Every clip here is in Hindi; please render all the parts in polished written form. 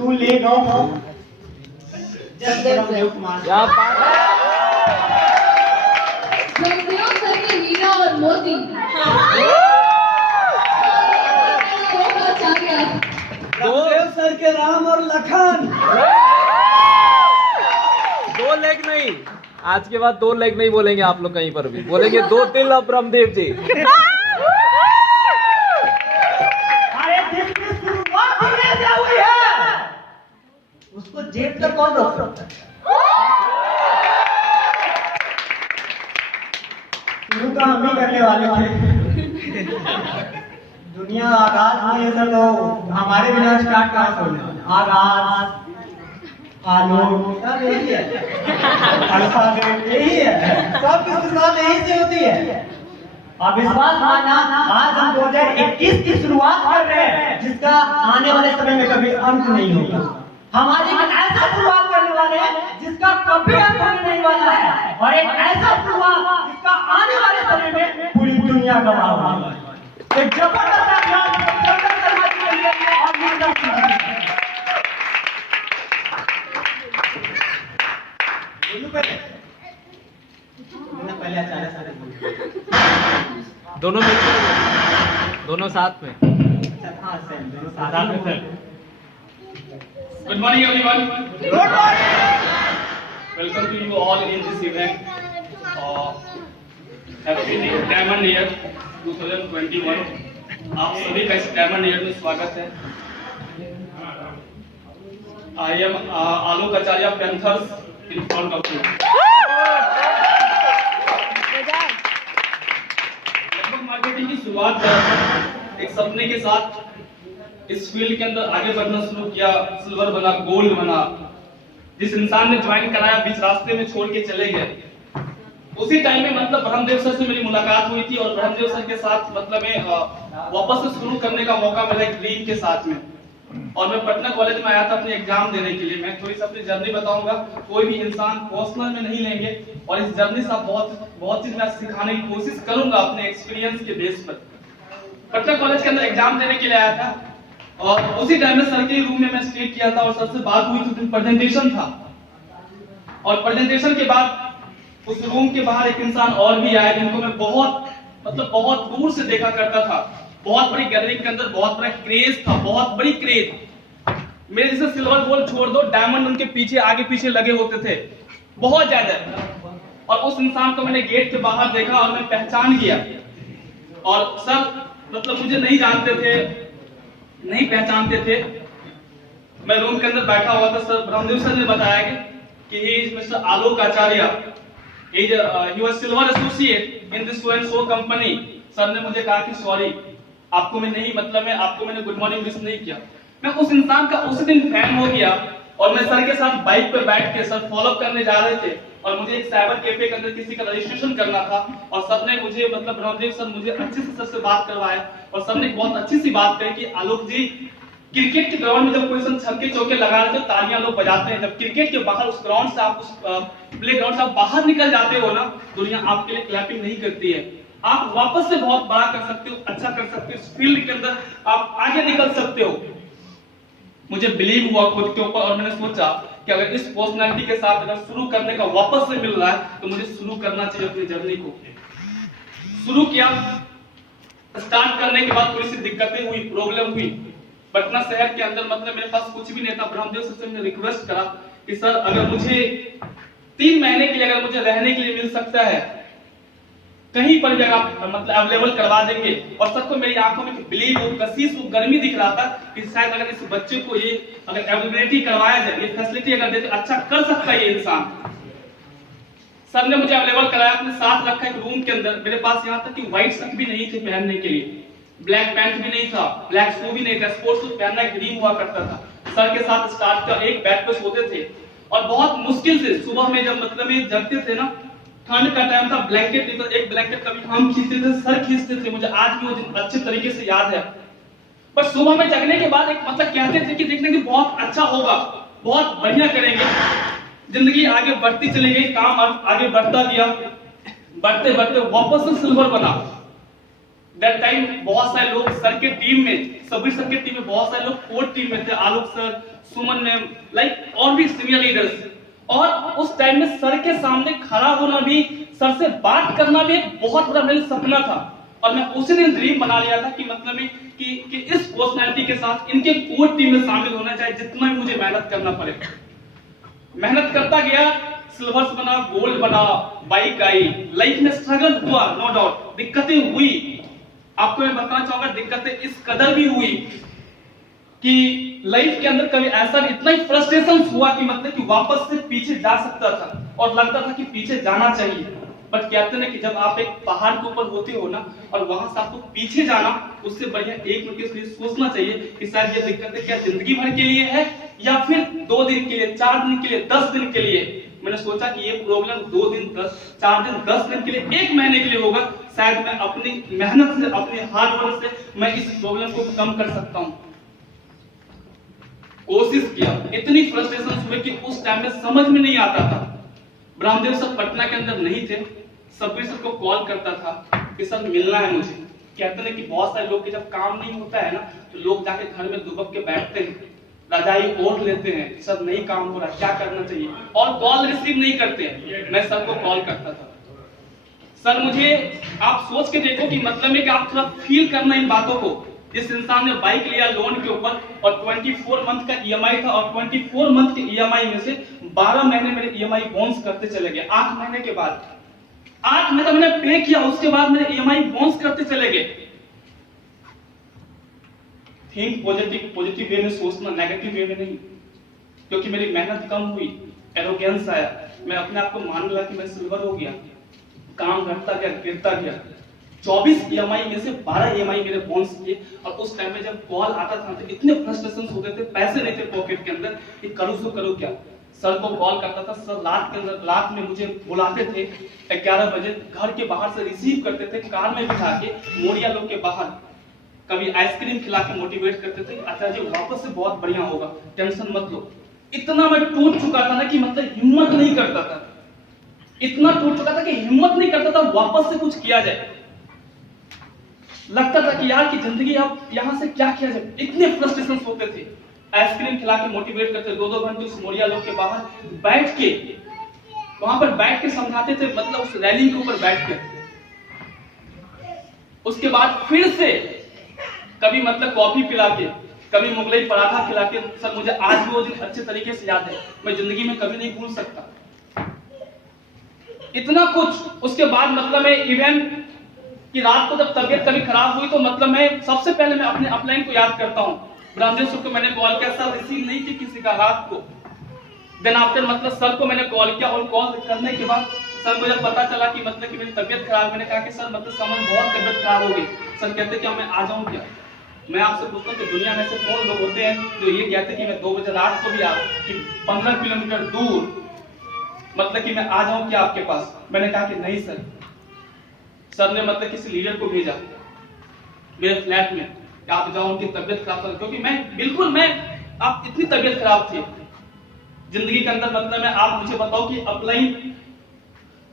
तू ले गो जगदेव कुमार। जगदेव सर के हीरा और मोती। जगदेव सर के राम और लखन। 2 लेग नहीं, आज के बाद 2 लेग नहीं बोलेंगे आप लोग कहीं पर भी, बोलेंगे 2 दिल और ब्रह्मदेव जी। उसको जेब तक कौन रोक सकता है? शुरू तो हम ही करने वाले थे। दुनिया आगाज हुई है सर, तो हमारे बिना स्टार्ट कहाँ से होने? आगाज, आलोक, सब यही है। अल्फाबेट यही है, सब की शुरुआत यही से होती है। अब विश्वास मानना, आज हम 2021 की शुरुआत कर रहे हैं, जिसका आने वाले समय में कभी अंत नहीं होगा। हमारी एक ऐसा शुरुआत करने वाले हैं जिसका कभी अंत होने नहीं वाला है, और एक ऐसा शुरुआत जिसका आने वाले समय में पूरी दुनिया गवाह होगी। एक जबरदस्त अभियान के लिए और मिलकर पहले अचानक दोनों मिलकर, दोनों साथ में। हाँ सर, दोनों साथ में sir. Good morning, everyone. Good morning. Welcome to you all in this event. Happy Diamond Year 2021. आप सभी का इस Diamond Year में स्वागत है। I am Alok Acharya, Panthers in front of you. लगभग मार्केटिंग की शुरुआत कर एक सपने के साथ इस फील्ड के अंदर आगे बढ़ना शुरू किया। सिल्वर बना, गोल्ड बना। जिस इंसान ने ज्वाइन कराया बीच रास्ते में छोड़ के चले गए। उसी टाइम में मतलब ब्रह्मदेव सर से मेरी मुलाकात हुई थी, और ब्रह्मदेव सर के साथ मतलब में वापस से शुरू करने का मौका मिला एक ड्रीम के साथ में। और मैं पटना कॉलेज में आया था अपने एग्जाम देने के लिए। मैं थोड़ी सी अपनी जर्नी बताऊंगा, कोई भी इंसान पर्सनल में नहीं लेंगे, और इस जर्नी से बहुत चीज मैं सिखाने की कोशिश करूंगा अपने एक्सपीरियंस के बेस पर। पटना कॉलेज के अंदर एग्जाम देने के लिए आया था, और उसी टाइम में सर के रूम में मैं स्टे किया था, और सर से बात हुई थी। प्रेजेंटेशन था, और प्रेजेंटेशन के बाद उस रूम के बाहर एक इंसान और भी आया, जिनको मैं बहुत दूर से देखा करता था। बहुत बड़ी गैलरी के अंदर बहुत बड़ा क्रेज था, बहुत बड़ी क्रेज। मेरे जैसे सिल्वर गोल्ड छोड़ दो, डायमंड उनके पीछे आगे पीछे लगे होते थे, बहुत ज्यादा। और उस इंसान को मैंने गेट के बाहर देखा और मैं पहचान गया। और सर मतलब मुझे नहीं जानते थे, नहीं पहचानते थे। मैं रूम के अंदर बैठा हुआ था। सर ब्रह्मदेव सर ने बताया कि he is mister Alok Acharya, he was silver associate in this so and so company. Sir ने मुझे कहा कि सॉरी, आपको मैं नहीं मतलब है, आपको मैंने गुड मॉर्निंग विश नहीं किया। मैं उस इंसान का उस दिन फैन हो गया, और मैं सर के साथ बाइक पे बैठ के सर फॉलो करने जा रहे थे, और मुझे एक साइबर कैफे के अंदर किसी का रजिस्ट्रेशन करना था। और सर ने मुझे मतलब ब्रह्मदेव सर मुझे अच्छे से सर से बात करवाया, और सर ने एक बहुत अच्छी सी बात कही कि आलोक जी, क्रिकेट के ग्राउंड में जब कोई सन छक्के चौके लगा रहे थे, तालियां लोग बजाते हैं। जब क्रिकेट के बाहर उस ग्राउंड से आप उस प्ले ग्राउंड से आप बाहर निकल जाते हो ना, दुनिया आपके लिए क्लैपिंग नहीं करती है। आप वापस से बहुत बड़ा कर सकते हो, अच्छा कर सकते हो, इस फील्ड के अंदर आप आगे निकल सकते हो। मुझे बिलीव हुआ खुद के ऊपर, और मैंने सोचा कि अगर इस पर्सनालिटी के साथ अगर शुरू करने का वापस से मिल रहा है, तो मुझे शुरू करना चाहिए अपनी जर्नी को। शुरू किया। स्टार्ट करने के बाद थोड़ी सी दिक्कतें हुई, प्रॉब्लम हुई। पटना शहर के अंदर मतलब मेरे पास कुछ भी नहीं था। ब्रह्मदेव सर से मैंने रिक्वेस्ट करा कि सर अगर मुझे 3 महीने के लिए अगर मुझे रहने के लिए मिल सकता है, कहीं पर भी आप मतलब अवेलेबल करवा देंगे। और सर को मेरी आंखों में बिलीव हो, कशिश हो, गर्मी दिख रहा था कि शायद अगर इस बच्चे को ये अगर अवेलेबिलिटी करवाया जाए, ये फैसिलिटी अगर देते, अच्छा कर सकता है ये इंसान। सर ने मुझे अवेलेबल कराया, अपने साथ रखा एक रूम के अंदर। मेरे पास यहाँ तक कि व्हाइट शर्ट भी नहीं थे पहनने के लिए, ब्लैक पैंट भी नहीं था, ब्लैक शू भी नहीं था, स्पोर्ट्स शूज पहनना एक ड्रीम हुआ करता था। सर के साथ स्टार्ट का एक बेड पे सोते थे, और बहुत मुश्किल से सुबह में जब मतलब ये जगते थे ना, ठंड का टाइम था, ब्लैंकेट नहीं था, एक ब्लैंकेट कभी हम खींचते थे, सर खींचते थे। मुझे आज भी वो दिन अच्छे तरीके से याद है। पर सुबह में जगने के बाद एक मतलब कहते थे कि देखने की बहुत अच्छा होगा, बहुत बढ़िया करेंगे, जिंदगी आगे बढ़ती चली गई, काम आगे बढ़ता गया। बढ़ते बढ़ते वापस से सिल्वर बना। दैट टाइम बहुत सारे लोग सर के टीम में, सभी सर के टीम में बहुत सारे लोग कोर टीम में थे, आलोक सर, सुमन मैम, लाइक और भी सीनियर लीडर्स। और उस टाइम में सर के सामने खड़ा होना भी, सर से बात करना भी एक बहुत बड़ा मेरा सपना था। और मैं उसी दिन ड्रीम बना लिया था कि मतलब में कि इस पर्सनैलिटी के साथ इनके कोर टीम में शामिल होना चाहिए, जितना भी मुझे मेहनत करना पड़े। मेहनत करता गया, सिल्वर्स बना, गोल्ड बना, बाइक आई, लाइफ में स्ट्रगल हुआ, नो डाउट, दिक्कतें हुई। आपको मैं बताना चाहूंगा, दिक्कतें इस कदर भी हुई कि लाइफ के अंदर कभी ऐसा भी इतना ही फ्रस्ट्रेशन हुआ कि मतलब कि वापस से पीछे जा सकता था और लगता था कि पीछे जाना चाहिए। बट कहते हैं कि जब आप एक पहाड़ के ऊपर होते हो ना और वहां से आपको पीछे जाना, उससे बढ़िया एक मिनट के लिए सोचना चाहिए कि शायद ये दिक्कतें क्या जिंदगी भर के लिए है या फिर 2 दिन के लिए, 4 दिन के लिए, 10 दिन के लिए। मैंने सोचा कि ये प्रॉब्लम 2 दिन, 4 दिन, 10 दिन के लिए, 1 महीने के लिए होगा। शायद मैं अपनी मेहनत से, अपने हार्ड वर्क से मैं इस प्रॉब्लम को कम कर सकता हूँ। कोशिश किया, इतनी फ्रस्ट्रेशन हुई कि उस टाइम में समझ में नहीं आता था। ब्रह्मदेव सर पटना के अंदर नहीं थे, सभी सर को कॉल करता था कि सर मिलना है मुझे। कहते हैं कि बहुत सारे लोग के जब काम नहीं होता है ना तो लोग जाके घर में दुबक के बैठते हैं, रजाई ओढ़ लेते हैं कि सर नहीं काम हो रहा, क्या करना चाहिए, और कॉल रिसीव नहीं करते हैं। मैं सर को कॉल करता था, सर मुझे आप सोच के देखो कि मतलब है कि आप थोड़ा फील करना इन बातों को। जिस इंसान ने बाइक लिया लोन के ऊपर और 24 मंथ का ईएमआई था और 24 मंथ के ईएमआई में से 12 महीने मेरे ईएमआई बाउंस करते चले गए। 8 महीने के बाद 8 महीने मैंने पे किया, उसके बाद मेरे ईएमआई बाउंस करते चले गए। थिंक पॉजिटिव, पॉजिटिव वे में सोचना, नेगेटिव वे में नहीं। क्योंकि मेरी मेहनत कम हुई, एरोगेंस आया, मैं अपने आप को मान लिया कि मैं सिल्वर हो गया, काम घटता गया, गिरता गया। 24 ईएमआई में से 12 ईएमआई मेरे बाउंस किए। और उस टाइम में जब कॉल आता था तो इतने फ्रस्ट्रेशन होते थे, पैसे नहीं थे पॉकेट के अंदर कि करूं तो करूं क्या। सर को कॉल करता था, सर रात में मुझे बुलाते थे 11 बजे, घर के बाहर से रिसीव करते थे, कार में बिठा के मोरिया लोग के बाहर, कभी आइसक्रीम खिला के मोटिवेट करते थे, अच्छा जी वापस से बहुत बढ़िया होगा, टेंशन मत लो। इतना मैं टूट चुका था ना कि मतलब हिम्मत नहीं करता था, इतना टूट चुका था कि हिम्मत नहीं करता था वापस से कुछ किया जाए। लगता था कि यार की जिंदगी अब यहाँ से क्या किया जाए, इतने फ्रस्ट्रेशन होते थे। आइसक्रीम खिला के मोटिवेट करते, 2-2 घंटे उस मोरिया लोग के बाहर बैठ के, वहां पर बैठ के समझाते थे, मतलब उस रैलिंग के ऊपर बैठ के। उसके बाद फिर से कभी मतलब कॉफी पिला के, कभी मुगलई पराठा खिला के। सर मुझे आज भी वो दिन अच्छे तरीके से याद है, मैं जिंदगी में कभी नहीं भूल सकता। इतना कुछ। उसके बाद मतलब मैं इवन कि रात को जब तबीयत कभी खराब हुई तो मतलब मैं सबसे पहले मैं अपने अपलाइन को याद करता हूँ। ब्रह्मदेव सर को मैंने कॉल किया, सर रिसीव नहीं की किसी का रात को। देन आफ्टर मतलब सर को मैंने कॉल किया और कॉल करने के बाद सर मुझे पता चला कि मतलब कि मेरी तबीयत खराब। मैंने कहा कि सर मतलब समझ बहुत तबीयत खराब हो गई। सर कहते क्या मैं आ जाऊं क्या? मैं आपसे पूछता हूँ कि दुनिया में से कौन लोग होते हैं जो ये कहते कि मैं 2 बजे रात को भी आ, कि 15 किलोमीटर दूर मतलब कि मैं आ जाऊं क्या आपके पास? मैंने कहा कि नहीं सर। सर ने मतलब किसी लीडर को भेजा मेरे फ्लैट में कि आप जाओ, उनकी तबीयत खराब था। क्योंकि मैं आप इतनी तबीयत खराब थी जिंदगी के अंदर। मतलब मैं आप मुझे बताओ कि अपलाइन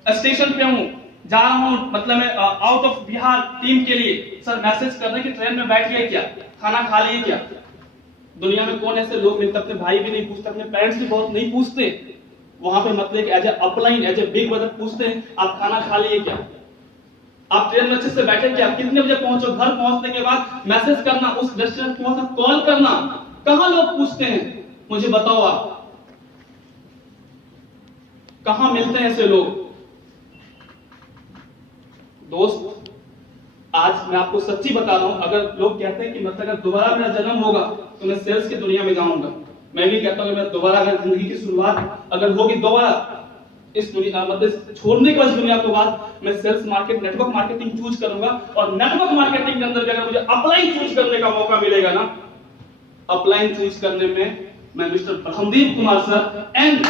स्टेशन पे हूँ, जा रहा हूँ मतलब मैं आउट ऑफ बिहार टीम के लिए। सर मैसेज कर रहे कि ट्रेन में बैठ गए क्या, खाना खा लिए क्या? दुनिया में कौन ऐसे लोग मिलते, अपने भाई भी नहीं पूछते, अपने पेरेंट्स भी बहुत नहीं पूछते। वहां पे मतलब as a upline, as a big brother पूछते हैं आप खाना खा लिए क्या, आप ट्रेन में अच्छे से बैठे क्या, कितने बजे पहुंचो। घर पहुंचने के बाद मैसेज करना, उस डेस्टिनेशन पहुंचना, कॉल करना। कहां लोग पूछते हैं मुझे बताओ, आप कहां मिलते हैं ऐसे लोग? दोस्त आज मैं आपको सच्ची बता रहा हूं, अगर लोग कहते हैं कि मतलब अगर दोबारा मेरा जन्म होगा तो मैं सेल्स की दुनिया में जाऊंगा। मैं भी कहता हूं मैं दोबारा अगर जिंदगी की शुरुआत अगर होगी दोबारा इस दुनिया मतलब छोड़ने के बाद दुनिया के बाद मैं sales market, network marketing choose करूंगा। और नेटवर्क मार्केटिंग के अंदर भी अगर मुझे अपलाइन चूज करने का मौका मिलेगा ना, अपलाइन चूज करने में मैं mister Brahmadev Kumar sir and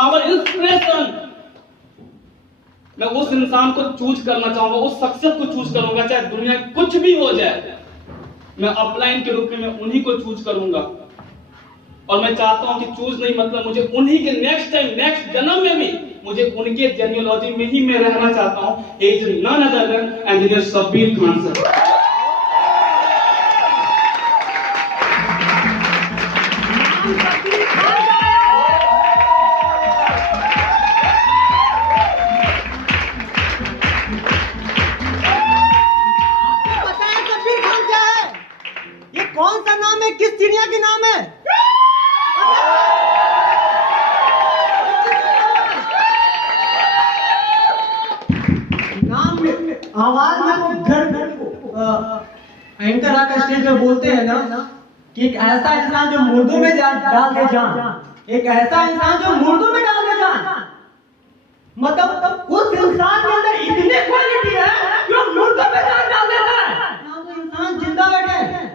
our inspiration मैं उस इंसान को चूज करना चाहूंगा, उस शख्सियत को चूज करूंगा, चाहे दुनिया कुछ भी हो जाए, मैं अपलाइन के रूप में मैं उन्हीं को चूज करूंगा। और मैं चाहता हूं कि चूज नहीं मतलब मुझे उन्हीं के नेक्स्ट टाइम, नेक्स्ट जन्म में भी मुझे उनके जेनियोलॉजी में ही मैं रहना चाहता हूं। Is none other than engineer Shabbir Khan sir. कौन सा नाम है, किस चिड़िया के नाम है? नाम में, आवाज में तो घर एंकर आकर स्टेज पे बोलते हैं ना कि एक ऐसा इंसान जो मुर्दों में डाल दे जान, एक ऐसा इंसान जो मुर्दों में डाल दे जान। मतलब उस इंसान के अंदर इतनी क्वालिटी है जो मुर्दों में जान डाल देता है ना, तो इंसान जिंदा बैठे हैं।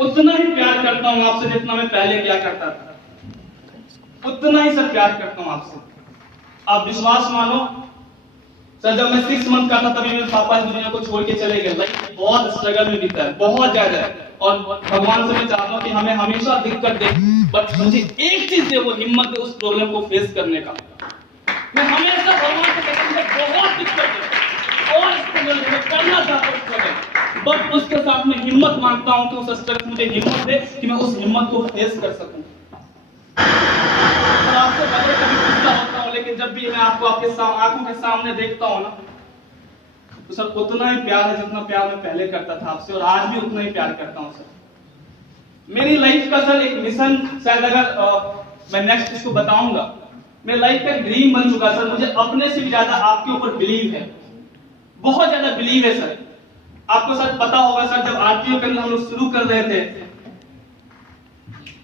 उतना ही प्यार करता हूं आपसे जितना मैं पहले किया करता था, उतना ही सर प्यार करता हूं आपसे। आप विश्वास मानो सर, जब मैं 6 मंथ का था तभी मेरे पापा इस दुनिया को छोड़ के चले गए। लाइफ बहुत स्ट्रगल में बीता है, बहुत ज्यादा है। और भगवान से मैं चाहता हूं कि हमें हमेशा दिक्कत दे, बट मुझे एक चीज दे, वो हिम्मत दे उस प्रॉब्लम को फेस करने का। मैं हमेशा भगवान से कहता हूं बहुत दिक्कत है और स्ट्रगल करना चाहता हूं स्ट्रगल, बट उसके साथ में हिम्मत मांगता हूं कि उस स्ट्रगल मुझे हिम्मत दे कि मैं उस हिम्मत को फेस कर सकूं। और आपसे भले कभी गुस्सा होता हूं, लेकिन जब भी मैं आपको आपके आंखों के सामने देखता हूं ना, तो सर उतना ही प्यार है जितना प्यार मैं पहले करता था आपसे, और आज भी उतना ही प्यार करता हूं सर। मेरी लाइफ का सर एक मिशन, शायद अगर मैं नेक्स्ट इसको बताऊंगा, मेरी लाइफ का ड्रीम बन चुका सर। मुझे अपने से भी ज्यादा आपके ऊपर बिलीव है, बहुत ज्यादा बिलीव है सर। आपको सर पता होगा सर, जब आरटीओ करना हम लोग शुरू कर रहे थे,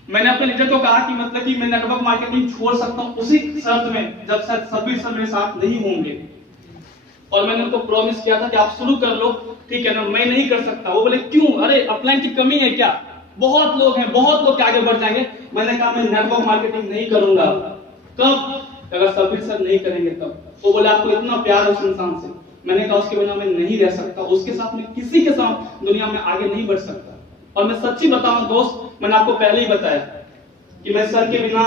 मैंने अपने लीडर को कहा कि मतलब कि मैं नेटवर्क मार्केटिंग छोड़ सकता हूं उसी शर्त में जब सर शब्बीर सर मेरे साथ नहीं होंगे। और मैंने उनको प्रॉमिस किया था कि आप शुरू कर लो, ठीक है ना, मैं नहीं कर सकता। वो बोले क्यों? अरे अपलाइन की कमी है क्या? बहुत लोग हैं, बहुत लोग आगे बढ़ जाएंगे। मैंने कहा मैं नेटवर्क मार्केटिंग नहीं करूंगा। कब? अगर शब्बीर सर नहीं करेंगे तब। वो बोले आपको इतना प्यार है उस इंसान से। मैंने कहा उसके बिना मैं नहीं रह सकता, उसके साथ में किसी के साथ दुनिया में आगे नहीं बढ़ सकता। और मैं सच्ची बताऊं दोस्त, मैंने आपको पहले ही बताया कि मैं सर के बिना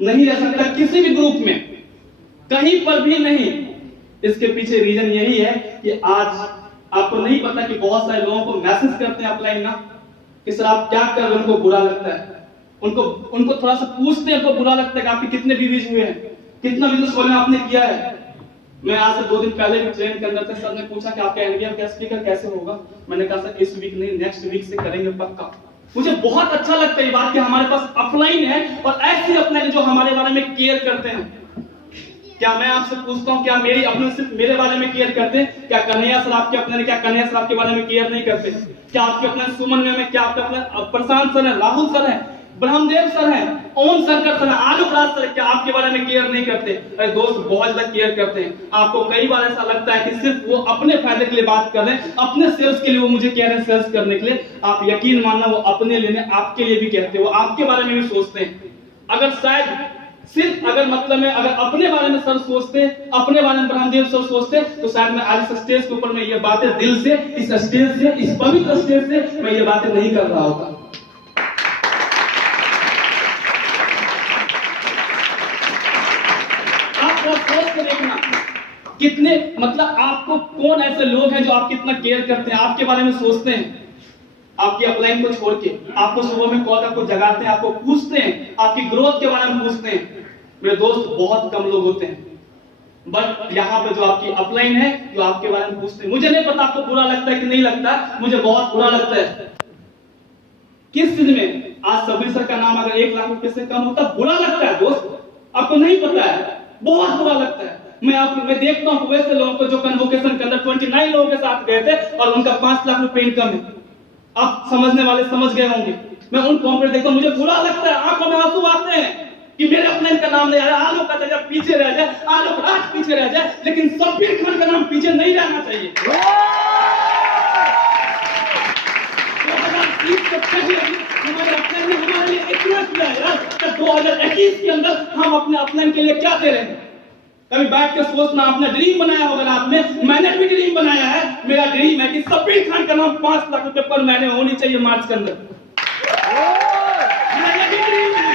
नहीं रह सकता किसी भी ग्रुप में, कहीं पर भी नहीं। इसके पीछे रीजन यही है कि आज आपको नहीं पता कि बहुत सारे लोगों को मैसेज करते हैं अपलाइन ना कि सर आप क्या कर रहे हैं, उनको बुरा लगता है। उनको थोड़ा सा पूछते हैं, उनको बुरा लगता है कि आपके कितने बिजनेस हुए हैं, कितना बिजनेस खोलने आपने किया है। मैं आज से 2 दिन पहले भी ट्रेन के अंदर थे, सर ने पूछा कि आपका एनबीएम का स्पीकर कैसे होगा। मैंने कहा सर इस वीक नहीं, नेक्स्ट वीक से करेंगे पक्का। मुझे बहुत अच्छा लगता है ये बात कि हमारे पास अपलाइन है, और ऐसे अपलाइन जो हमारे बारे में केयर करते हैं। क्या मैं आपसे पूछता हूं, क्या मेरी अपने सिर्फ मेरे बारे में केयर करते हैं? क्या कन्हैया सर आपके अपने, क्या कन्हैया सर आपके बारे में केयर नहीं करते? क्या आपके अपने सुमन में, क्या आपके अपने प्रशांत सर है, राहुल सर है, ब्रह्मदेव सर है, ओम शंकर सर है, आलोक राज सर, क्या आपके बारे में केयर नहीं करते? अरे दोस्त बहुत ज्यादा केयर करते हैं। आपको कई बार ऐसा लगता है कि सिर्फ वो अपने फायदे के लिए बात कर रहे हैं, अपने सेल्स के लिए वो मुझे कह रहे हैं सेल्स करने के लिए। आप यकीन मानना, वो अपने लिए आपके लिए भी कहते हैं, वो आपके बारे में भी सोचते हैं। अगर शायद सिर्फ अगर मतलब में अगर अपने बारे में सर सोचते, अपने बारे में ब्रह्मदेव सर सोचते, तो शायद मैं आज इस स्टेज के ऊपर मैं ये बातें दिल से, इस स्टेज से, इस पवित्र स्टेज से मैं ये बातें नहीं कर रहा होता। सोच के देखना कितने, मतलब आपको कौन ऐसे लोग हैं जो आप कितना केयर करते हैं, आपके बारे में सोचते हैं। आपकी अपलाइन को छोड़ के आपको सुबह में कॉल आपको जगाते हैं, आपको पूछते हैं, आपकी ग्रोथ के बारे में पूछते हैं। मेरे दोस्त बहुत कम लोग होते हैं, बट यहाँ पे जो आपकी अपलाइन है जो आपके बारे में पूछते हैं। मुझे नहीं पता आपको बुरा लगता है कि नहीं लगता, मुझे बहुत बुरा लगता है। किस चीज में? आज शब्बीर सर का नाम अगर 1 लाख रुपए से कम होता बुरा लगता है दोस्त, आपको नहीं पता है, बहुत बुरा लगता है। मैं देखता हूँ वैसे लोगों को जो कन्वोकेशन के अंदर 29 लोगों के साथ गए थे और उनका 5 लाख रुपए इनकम है। आप समझने वाले समझ गए होंगे। मैं उन कॉम्पिटिटर देखता हूँ, मुझे बुरा लगता है, आंखों में आंसू आते हैं कि मेरे अपने इनका नाम नहीं आ रहा। आलोक का जगह पीछे रह जाए, आलोक राज पीछे रह जाए, लेकिन सब्बीर खान का नाम पीछे नहीं रहना चाहिए। 2020 से पहले हमारे अपने ने हमारे लिए इतना किया यार, 2021 के अंदर हम अपने अपने के लिए क्या दे रहे हैं? कभी बैठ के सोचना, अपना ड्रीम बनाया होगा रात में। मैंने भी ड्रीम बनाया है। मेरा ड्रीम है कि सब्बीर खान का नाम 5 लाख रुपए पर महीने होनी चाहिए मार्च के अंदर। मेरा भी ड्रीम है।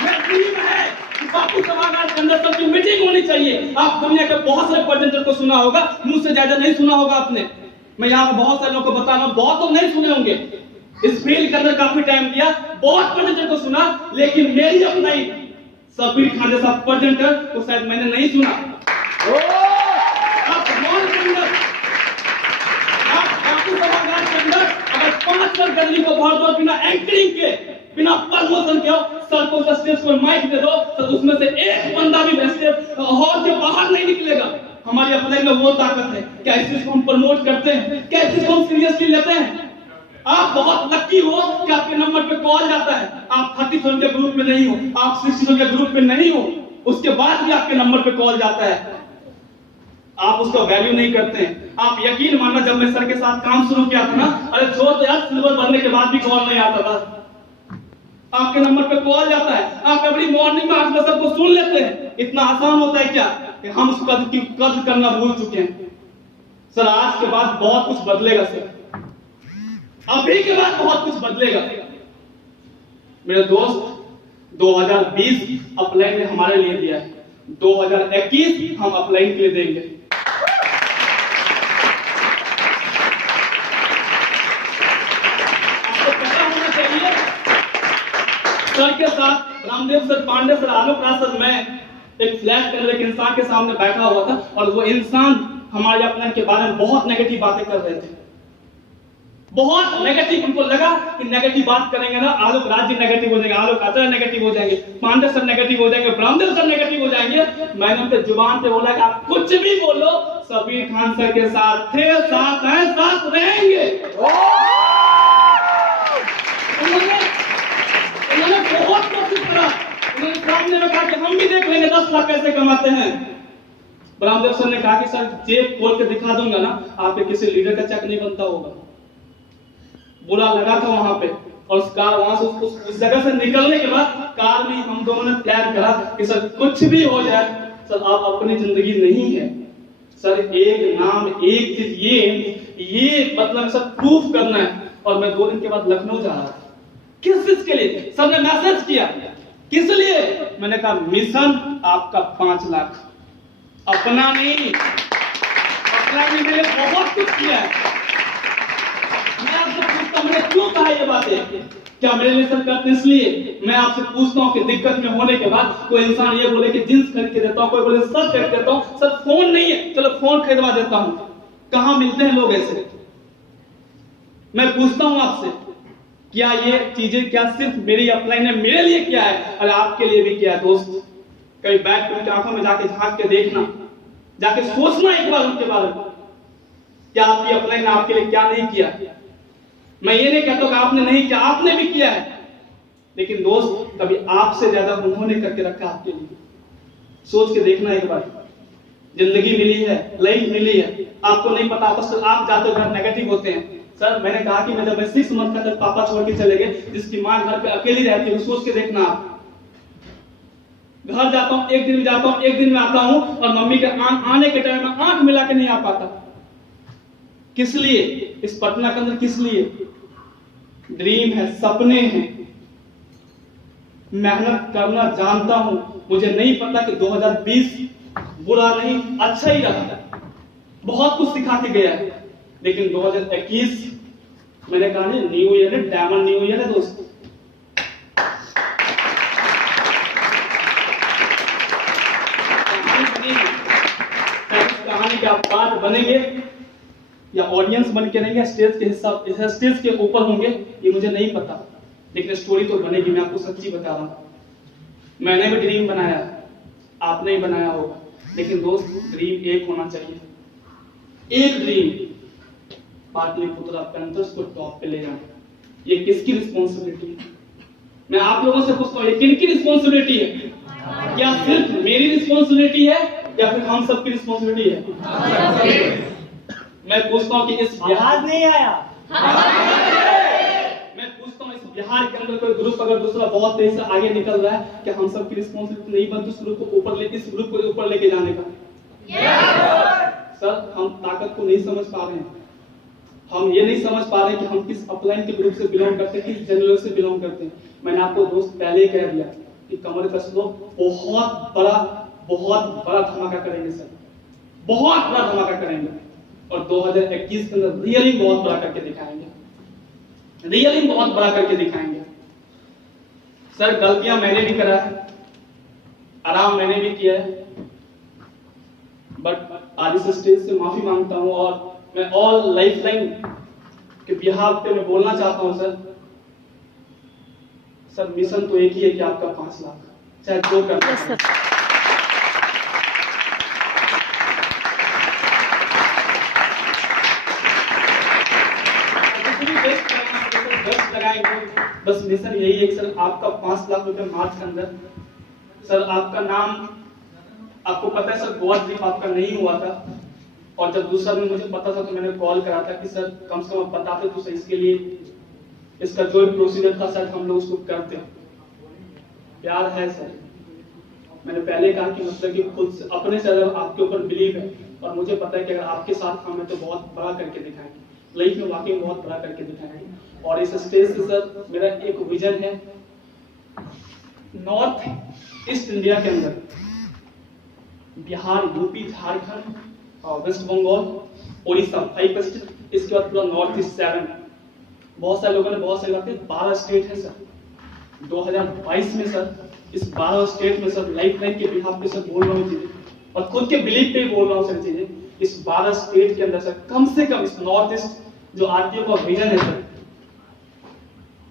मेरा ड्रीम है कि बापू सभागार के अंदर सबकी मीटिंग होनी चाहिए। आप दुनिया के बहुत सारे प्रेजेंटर को सुना होगा, मुझसे ज्यादा नहीं सुना होगा आपने। मैं यहाँ पे बहुत सारे लोगों को बता रहा हूँ, बहुत लोग नहीं सुने होंगे। इस फील्ड के अंदर काफी टाइम दिया, बहुत प्रेजेंटर को सुना, लेकिन मेरी अपना ही सब्बीर खान जैसा प्रेजेंटर तो शायद मैंने नहीं सुना। आप मॉल के अंदर, आप बापू सभागार के अंदर अगर 5 साल गजनी को भर दो बिना एंकरिंग के, बिना प्रमोशन के, सर को स्टेज पर माइक दे दो, तो उसमें से एक बंदा भी स्टेज हॉल के बाहर नहीं निकलेगा। हमारी अपने में वो ताकत है। क्या इस चीज को हम प्रमोट करते हैं? क्या इस चीज को हम सीरियसली लेते हैं? आप बहुत लकी हो कि आपके नंबर पे कॉल जाता है। आप 30 के ग्रुप में नहीं हो, आप 60 के ग्रुप में नहीं हो, उसके बाद भी आपके नंबर पे कॉल जाता है। आप उसका वैल्यू नहीं करते हैं। आप यकीन मानना, जब मैं सर के साथ काम शुरू किया था ना, अरे छोड़ दो यार, सिल्वर बनने के बाद भी कॉल नहीं आता था। आपके नंबर पे कॉल जाता है, आप एवरी मॉर्निंग में 8 बजे को सुन लेते हैं। इतना आसान होता है क्या कि हम उस कदर की कदर करना भूल चुके हैं। सर आज के बाद बहुत कुछ बदलेगा सर, अभी के बाद बहुत कुछ बदलेगा। मेरे दोस्त, 2020 अपलाइन ने हमारे लिए दिया है, 2021 हम अपलाइन के लिए देंगे। आपको पता होना चाहिए, सर के साथ Ramdev sir, Pandey sir, Alok Raj sir, मैं एक फ्लैश कर एक इंसान के सामने बैठा हुआ था और वो इंसान हमारे अपने के बारे में बहुत नेगेटिव बातें कर रहे थे। बहुत नेगेटिव, उनको लगा कि नेगेटिव बात करेंगे ना, आलोक राज जी नेगेटिव हो जाएंगे, आलोक आचार्य नेगेटिव हो जाएंगे, पांडे सर नेगेटिव हो जाएंगे, रामदेव सर नेगेटिव हो जाएंगे। मैंने उनके जुबान पे बोला कि आप कुछ भी बोलो, सब्बीर खान सर के साथ थे, साथ हैं, साथ रहेंगे। उन्होंने बहुत कोशिश करा, उन्होंने सामने में कहा कि हम भी देख लेंगे 10 लाख कैसे कमाते हैं। रामदेव सर ने कहा कि सर जेब खोल के दिखा दूंगा ना, आपके किसी लीडर का चेक नहीं बनता होगा। बुरा लगा था वहां पे, और उस कार वहां से उस जगह से निकलने के बाद कार में हम दोनों ने प्लान करा कि सर कुछ भी हो जाए, सर आप अपनी जिंदगी नहीं है सर, एक नाम, एक चीज, ये मतलब सर प्रूफ करना है। और मैं 2 दिन के बाद लखनऊ जा रहा था। किस चीज के लिए? सर ने मैसेज किया, किस लिए? मैंने कहा मिशन आपका 5 लाख, अपना नहीं, अपना भी मेरे बहुत कुछ किया है। मैं आपसे पूछता हूं, मैंने क्यों कहा ये बातें? क्या मेरे लिए सर करते इसलिए? मैं आपसे पूछता हूं कि दिक्कत में होने के बाद कोई इंसान ये बोले कि जींस खरीद के देता हूं, कोई बोले शर्ट खरीद के देता हूं, सर फोन नहीं है, चलो फोन खरीदवा देता हूं। कहां मिलते हैं लोग ऐसे? मैं पूछता हूं आपसे, क्या ये चीजें क्या सिर्फ मेरी अपलाइन ने मेरे लिए किया है और आपके लिए भी किया है? दोस्त, कभी बैठ के उनकी आंखों में जाके झांक के देखना, जाके सोचना एक बार उनके बारे में, क्या आपकी अपलाइन ने आपके लिए क्या नहीं किया। मैं ये नहीं कहता कि आपने नहीं किया, आपने भी किया है, लेकिन दोस्त कभी आपसे ज्यादा उन्होंने करके रखा आपके लिए। सोच के देखना एक बार। जिंदगी मिली है, लाइफ मिली है, आपको नहीं पता, बस आप जाते हो घर नेगेटिव होते हैं। सर मैंने कहा कि मैं जब 6 मंथ का, जब पापा छोड़ के चले गए, जिसकी मां घर पे अकेली रहती है, सोच के देखना आप। घर जाता हूं, एक दिन में जाता हूं, एक दिन में आता हूं, और मम्मी के आने के टाइम में आंख मिला के नहीं आ पाता। किस लिए? इस पटना के अंदर किस लिए? ड्रीम है, सपने हैं, मेहनत करना जानता हूं। मुझे नहीं पता कि 2020 बुरा नहीं, अच्छा ही रहा, बहुत कुछ सिखा के गया है। लेकिन 2021 मैंने कहा नहीं, न्यू ईयर है, डायमंड न्यू ईयर है दोस्त। कहानी के आप पार्ट बनेंगे या ऑडियंस बन के रहेंगे, स्टेज के हिस्सा, स्टेज के ऊपर होंगे, ये मुझे नहीं पता, लेकिन स्टोरी तो बनेगी। मैं आपको सच्ची बता रहा हूं, मैंने भी ड्रीम बनाया, आपने ही बनाया होगा। लेकिन दोस्त ड्रीम एक होना चाहिए, एक ड्रीम, पाटलिपुत्रा पैंथर्स को टॉप पे ले जाना। ये किसकी रिस्पॉन्सिबिलिटी है? मैं आप लोगों से पूछता हूँ, ये किनकी रिस्पॉन्सिबिलिटी है? क्या सिर्फ मेरी रिस्पॉन्सिबिलिटी है या फिर हम सबकी रिस्पॉन्सिबिलिटी है? मैं पूछता हूँ कि इस आवाज नहीं आया। मैं पूछता हूँ इस बिहार के अंदर कोई ग्रुप अगर दूसरा बहुत तेज से आगे निकल रहा है, क्या हम सबकी रिस्पॉन्सिबिलिटी नहीं बनती उस ग्रुप को ऊपर लेके, इस ग्रुप को ऊपर लेके जाने का? सर हम ताकत को नहीं समझ पा रहे हैं, हम ये नहीं समझ पा रहे कि हम किस अपलाइन के ग्रुप से बिलोंग करते हैं, किस जनरल से बिलोंग करते हैं। मैंने आपको दोस्त पहले ही कह दिया कि कमर कस लो, बहुत बड़ा धमाका करेंगे सर, बहुत बड़ा धमाका करेंगे और 2021 के अंदर रियलिंग बहुत बड़ा करके दिखाएंगे, रियलिंग बहुत बड़ा करके दिखाएंगे। सर गलतियां मैंने भी करा है, आराम मैंने भी किया है, बट आज इस स्टेज से माफी मांगता हूं और मैं ऑल लाइफलाइन के बिहाफ पे मैं बोलना चाहता हूं सर मिशन तो एक ही है कि आपका 5 लाख चाहे जो करना है। बस मिशन यही है कि सर आपका 5 लाख रुपए मार्च के अंदर, सर आपका नाम, आपको पता है सर गोवा ट्रिप आपका नहीं हुआ था और जब दूसरा दिन मुझे पता था तो मैंने कॉल करा था कि सर कम से कम बताते तो सर इसके लिए इसका जो भी प्रोसीजर था सर हम लोग उसको करते। प्यार है सर, मैंने पहले कहा कि मतलब कि खुद से अपने से अगर आपके ऊपर बिलीव है और मुझे पता है कि अगर आपके साथ हम हैं तो बहुत बड़ा करके दिखाएंगे, लाइफ में वाकई बहुत बड़ा करके दिखाएंगे। और इस स्टेज से सर मेरा एक विजन है, नॉर्थ ईस्ट इंडिया के अंदर Bihar, UP, Jharkhand, West Bengal, Orissa 5 state, इसके बाद पूरा नॉर्थ ईस्ट 7। बहुत सारे लोगों ने बहुत सारी बातें, 12 स्टेट है सर 2022 में सर, इस 12 स्टेट में सर लाइफलाइन के बिहाफ पे सर बोल रहा हूँ चीजें और खुद के बिलीव पे बोल रहा हूँ सर चीजें। इस 12 स्टेट के अंदर सर कम से कम इस नॉर्थ ईस्ट जो आरटीओ का विजन है सर,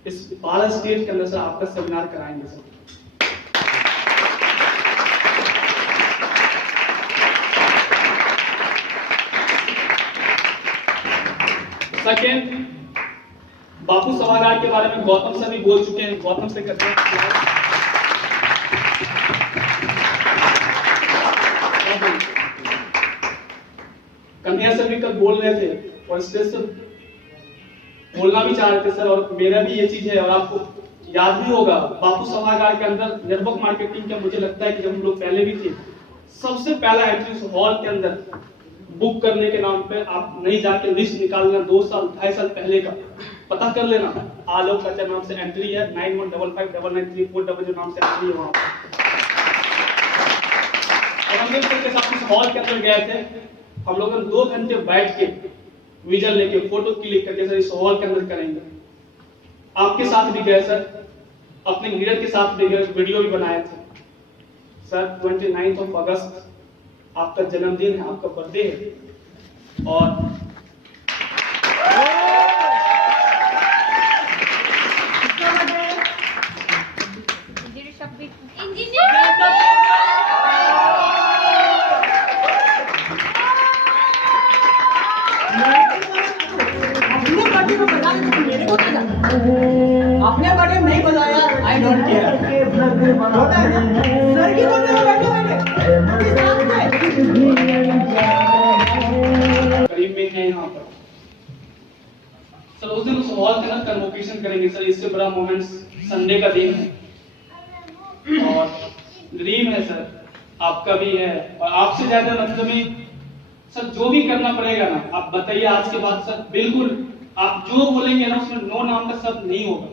इस 12 स्टेट के अंदर सर आपका सेमिनार कराएंगे सर। सेकेंड, बापू सभागार के बारे में गौतम सर भी बोल चुके हैं, गौतम से करते हैं। कन्हैया सर भी कल बोल रहे थे और स्टेज से बोलना भी चाह रहे थे सर, और मेरा भी ये चीज है और आपको याद भी होगा बापू सभागार के अंदर नेटवर्क मार्केटिंग का मुझे लगता है कि जब हम लोग पहले भी थे, सबसे पहला एंट्री उस हॉल के अंदर बुक करने के नाम पे आप नहीं जाके लिस्ट निकाल लेना, 2 साल 2.5 साल पहले का पता कर लेना। आलोक खच्चर नाम से एंट्री है, 91559934 नाम से एंट्री है वहां। और हम लोग के साथ इस हॉल के अंदर गए थे, हम लोगों ने 2 घंटे बैठ के विजन लेके फोटो क्लिक करके सर इस हॉल के अंदर करेंगे। आपके साथ भी गए सर, अपने लीडर के साथ भी गए, वीडियो भी बनाए थे सर। 29 अगस्त आपका जन्मदिन है, आपका बर्थडे है और अपने बर्थडे नहीं बताया, आई डोंट केयर। सर की बर्थडे में बैठो करीब में है यहाँ पर सर। उस दिन उस हॉल के अंदर कन्वोकेशन करेंगे सर, इससे बड़ा मोमेंट संडे का दिन है और ड्रीम है सर, आपका भी है और आपसे ज्यादा मतलब सर जो भी करना पड़ेगा ना आप बताइए। आज के बाद सर बिल्कुल आप जो बोलेंगे ना उसमें नो नाम का शब्द नहीं होगा।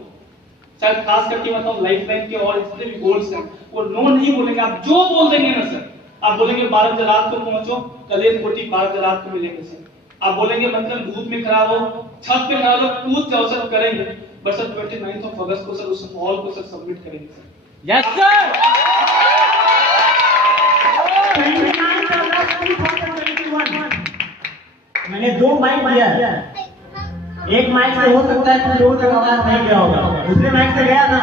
शायद खास करके मतलब लाइफलाइन के और जितने भी गोल्स हैं वो नो नहीं बोलेंगे। आप जो बोल देंगे ना सर, आप बोलेंगे 12 बजे रात को पहुंचो, कलेज कोटी 12 बजे रात को मिलेंगे सर। आप बोलेंगे मतलब धूप में खड़ा हो, छत पे खड़ा हो, कूद जाओ सर, करेंगे। बट सर 29 अगस्त को सर उस हॉल को सर सबमिट करेंगे सर। Yes sir. मैंने 2 माइक दिया, एक माइक से हो सकता है कुछ लोगों तक आवाज नहीं गया होगा, दूसरे माइक से गया ना।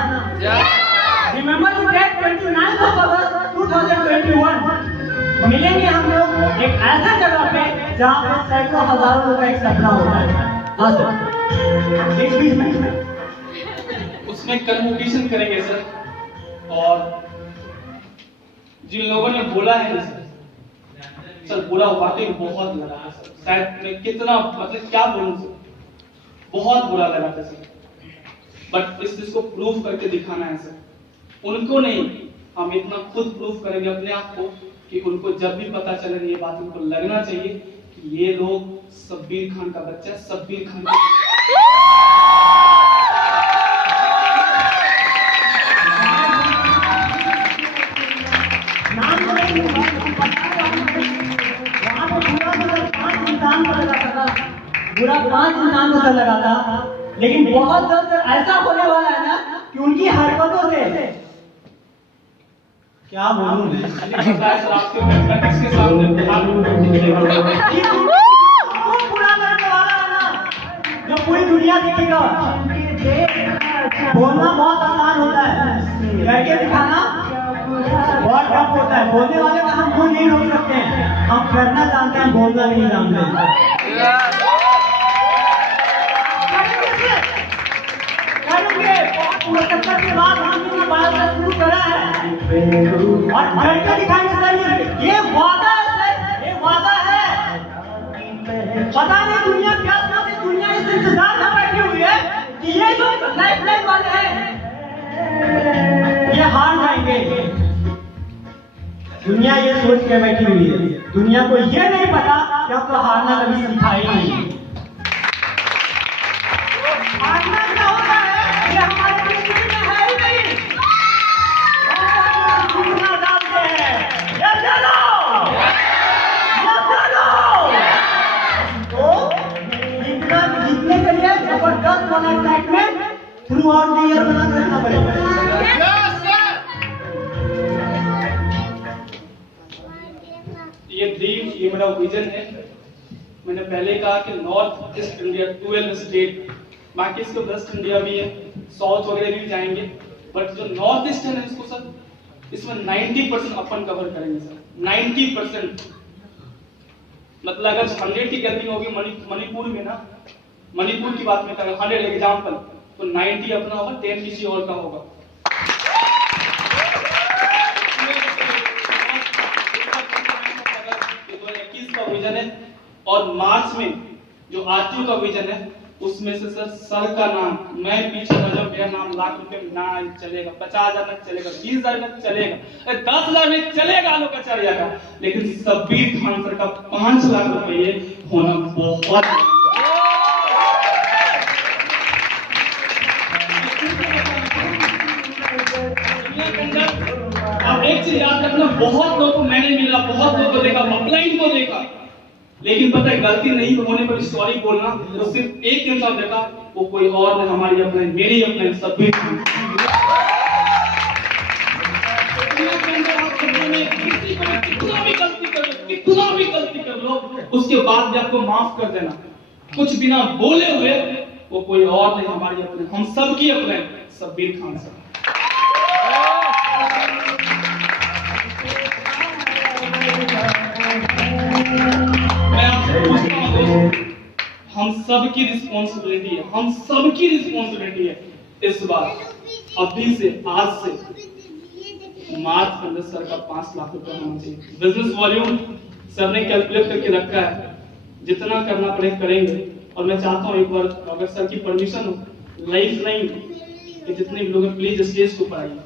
Remember to get 29 August 2021 मिलेंगे हम लोग एक ऐसा जगह पे जहाँ पे सैकड़ों हजारों लोग का एक सपना होता है। हाँ सर, इस बीच में उसमें कन्वोकेशन करेंगे सर, और जिन लोगों ने बोला है ना सर बुरा वाकई बहुत लगा है सर। शायद मैं कितना मतलब क्या बोलूं सर, बहुत बुरा लगा था सर। बट इस चीज को प्रूफ करके दिखाना है सर, उनको नहीं, हम इतना खुद प्रूफ करेंगे अपने आप को कि उनको जब भी पता चले ये बात उनको लगना चाहिए कि ये लोग शब्बीर खान का बच्चा है, शब्बीर खान का बुरा 5 इंसान को लगा था, लेकिन बहुत जल्द ऐसा होने वाला है ना कि उनकी हरकतों से क्या बोलूं मैं, किसके सामने पूरा करने वाला है ना जो पूरी दुनिया देखेगा। बोलना बहुत आसान होता है, करके दिखाना बहुत टफ होता है। बोलने वाले का हम खुद नहीं रोक सकते हैं, हम करना जानते हैं, बोलना नहीं जानते। के बाद हमने बात शुरू करा है और करके दिखाएंगे सर। ये वादा है सर, ये वादा है। पता नहीं दुनिया क्या सोचे, दुनिया इस इंतजार में बैठी हुई है कि ये जो लाइफलाइन वाले हैं ये हार जाएंगे। दुनिया ये सोच के बैठी हुई है, दुनिया को ये नहीं पता कि आपको हारना कभी सीखा ही नहीं। हारना क्या होता है ये हमारे दृष्टि में है ही नहीं। घुटना डालते हैं, ये चलो, ये चलो। तो इतना जीतने के लिए जबरदस्त वाला excitement through out the year बना रखना पड़ेगा। ये ड्रीम, ये मेरा विजन है। मैंने पहले कहा कि नॉर्थ ईस्ट इंडिया 12 स्टेट, बाकी इसके वेस्ट इंडिया भी है, साउथ वगैरह भी जाएंगे, बट जो नॉर्थ ईस्ट है इसको सर इसमें 90% अपन कवर करेंगे सर। 90% मतलब अगर 100 की गैदरिंग होगी मणिपुर में ना, मणिपुर की बात में करें 100 एग्जाम्पल, तो 90 अपना होगा, 10 किसी और का होगा। 2021 का विजन है, और मार्च में जो आरटीयू का विजन है उसमें से सर का नाम, मैं पीछे न जाऊं, मेरा नाम लाख रुपए में ना चलेगा, 50,000 में चलेगा, 20,000 में चलेगा, 10,000 में चलेगा, लोग का चल जाएगा, लेकिन शब्बीर खान सर का 5 लाख रुपए होना बहुत। अब एक चीज याद रखना, बहुत लोगों को मैंने मिला, बहुत लोगों को देखा, अपलाइन को देखा, लेकिन पता है गलती नहीं होने पर सॉरी बोलना, तो सिर्फ एक इंसान देखा, वो कोई और नहीं, हमारी अपने, मेरी अपने सभी। कितना भी गलती कर लो, उसके बाद भी आपको माफ कर देना, कुछ बिना बोले हुए, वो कोई और नहीं, हमारी अपने, हम सबकी अपने शब्बीर खान साहब। हम सबकी रिस्पॉन्सिबिलिटी है, हम सबकी रिस्पॉन्सिबिलिटी है इस बार। अभी से, आज से मार्च के अंदर सर का 5 लाख रुपए होना चाहिए। बिजनेस वॉल्यूम सर ने कैलकुलेट करके रखा है, जितना करना पड़े करेंगे। और मैं चाहता हूँ एक बार अगर सर की परमिशन हो, लाइफ लाइन कि जितने भी लोग प्लीज स्टेज को ऊपर आइए।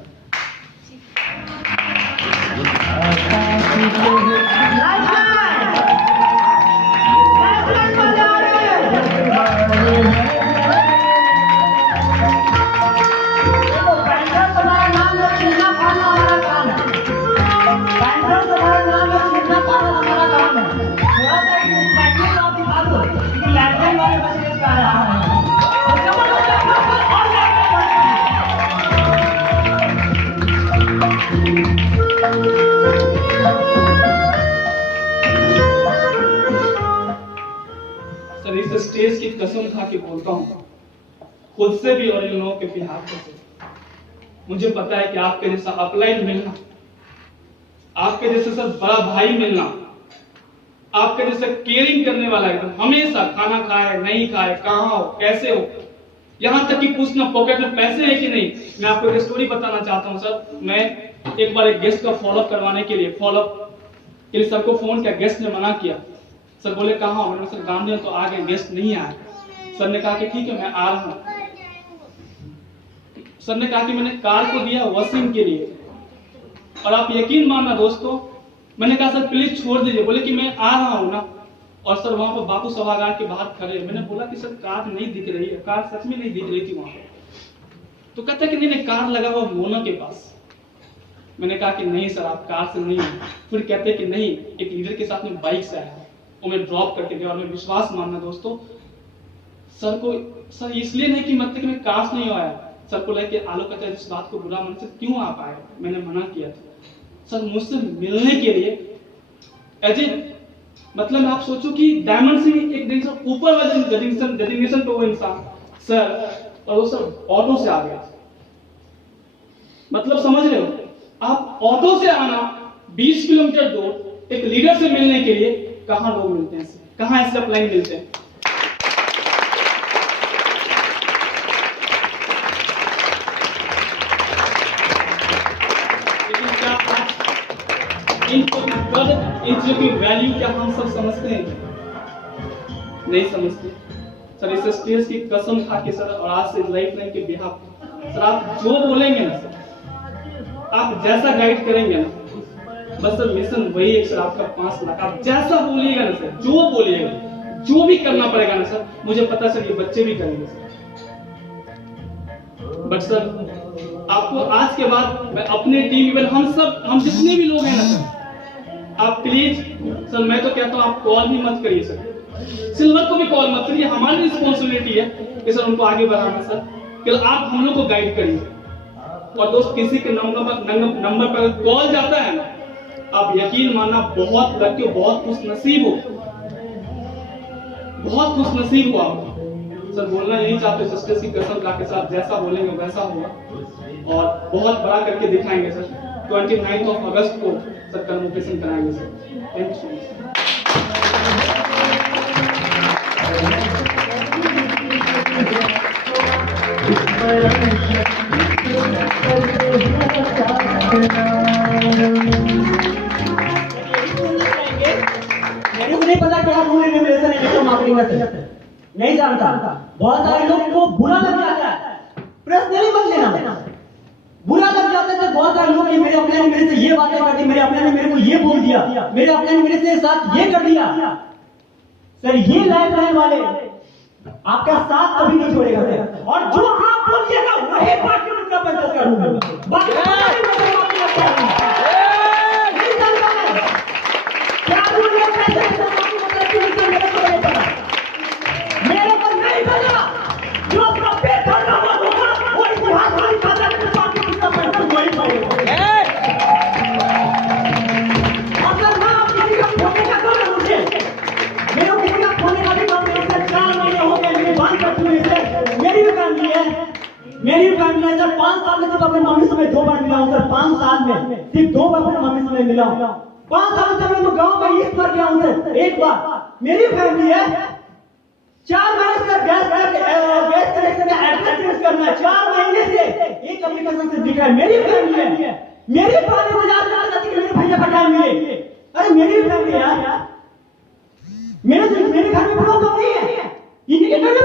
सर इस स्टेज की कसम खा के बोलता हूँ, खुद से भी और इन लोगों के बिहार से, मुझे पता है कि आपके जैसा अपलाइन मिलना, आपके जैसे सर बड़ा भाई मिलना, आपके जैसे केयरिंग करने वाला एकदम, हमेशा खाना खाए नहीं खाए, कहाँ हो, कैसे हो, यहाँ तक कि पूछना पॉकेट में पैसे है कि नहीं। मैं आपको एक स्टोरी बताना चाहता हूँ सर। मैं एक बार एक गेस्ट का फॉलोअप करवाने के लिए सर को फोन किया, गेस्ट ने मना किया। सर बोले कहाँ हो, मैंने सर गांधी तो आ गए, गेस्ट नहीं आए। सर ने कहा कि ठीक है मैं आ रहा हूँ। सर ने कहा कि मैंने कार को दिया वॉशिंग के लिए, और आप यकीन मानना दोस्तों, मैंने कहा सर प्लीज छोड़ दीजिए। बोले कि मैं आ रहा हूँ ना। और सर वहां पर बापू सभागार के बाहर खड़े, मैंने बोला कि सर कार नहीं दिख रही है, कार सच में नहीं दिख रही थी वहां पर। तो कहता कि नहीं कार लगा हुआ मोना के पास। मैंने कहा कि नहीं सर आप कार से नहीं है। फिर कहते कि नहीं एक लीडर के साथ में बाइक से आया, वो मैं ड्रॉप करके गया। और मैं विश्वास मानना दोस्तों, सर को सर इसलिए नहीं कि मतलब कि मैं कार से नहीं आया, सर को लेके आलो कहता है इस बात को बुरा मन से क्यों आप आए, मैंने मना किया था। सर मुझसे मिलने के लिए एज ए मतलब आप सोचो कि डायमंड से भी एक दिन ऊपर वाले डेजिग्नेशन पे वो इंसान सर, और वो सर ऑटो से आ गया। मतलब समझ रहे हो आप, ऑटो से आना 20 किलोमीटर दूर एक लीडर से मिलने के लिए, कहां लोग मिलते हैं, कहां ऐसे अप्लाई मिलते हैं। लेकिन क्या इन चीजों की वैल्यू क्या हम सब समझते हैं? नहीं समझते सर। इस स्टेज की कसम खा के सर, और आज से लाइफ लाइन के बिहाफ सर, आप जो बोलेंगे ना सर, आप जैसा गाइड करेंगे ना, बस सर मिशन वही है सर, आपका 5 लाख। आप जैसा बोलिएगा ना सर, जो बोलिएगा, जो भी करना पड़ेगा ना सर, मुझे पता सर ये बच्चे भी करेंगे सर। बट सर आपको आज के बाद मैं अपने टीम, इवन हम जितने भी लोग हैं ना सर, आप प्लीज सर, मैं तो कहता हूँ आप कॉल भी मत करिए सर, सिल्वर को भी कॉल मत करिए। हमारी रिस्पॉन्सिबिलिटी है कि सर उनको आगे बढ़ाना सर, कि आप हम लोग को गाइड करिए। और दोस्त किसी के नंबर पर कॉल जाता है ना, आप यकीन मानना बहुत लकी हो, बहुत खुश नसीब हो, बहुत खुश नसीब हो आप। सर बोलना यही चाहते सिस्टर्स की कसम खा के साथ, जैसा बोलेंगे वैसा होगा, और बहुत बड़ा करके दिखाएंगे सर। 29 अगस्त को सर कन्वोकेशन कराएंगे sir. Thank you so much. मेरे को नहीं पता क्या रूल रेगुलेशन है इलेक्ट्रो मार्केटिंग में, नहीं जानता। बहुत सारे लोग को बुरा लग जाता है, पर्सनली मत लेना, बुरा लग जाता है। बहुत सारे लोग मेरे अपने ने मेरे से ये बातें कर दी, मेरे अपने ने मेरे को ये बोल दिया, मेरे अपने ने मेरे से साथ ये कर दिया। सर ये लाइफ लाइन वाले आपका साथ कभी नहीं छोड़ेगा सर, और जो आप बोलिएगा वही पार्टी में प्रबंधन करूंगा। बाकी क्या बोलिए कैसे मेरे पर नहीं बना, जो अपना पेट भरना होगा वो इतिहास वाली खाता है, बाकी उसका पैसा वही पाएगा। अगर ना आप किसी का खोने का करो मुझे, मेरे को किसी का खोने का भी काम नहीं है। 4 महीने हो गए मेरी बात करते हुए से, मेरी भी फैमिली है सर। 5 साल में सिर्फ अपने मम्मी से मैं 2 बार मिला हूँ सर, 5 साल में सिर्फ 2 बार अपने मम्मी से मैं मिला हूँ। 5 साल से मैं तो गाँव में 1 बार गया हूँ सर, 1 बार। मेरी फैमिली है, 4 महीने से गैस कनेक्शन का एड्रेस चेंज करना है, 4 महीने से एक एप्लीकेशन से दिखा है। मेरी फैमिली है, मेरी फैमिली बाजार जाना चाहती है, मेरे भैया का टाइम मिले। अरे मेरी फैमिली है, मेरे घर में प्रॉब्लम नहीं है, इनके घर में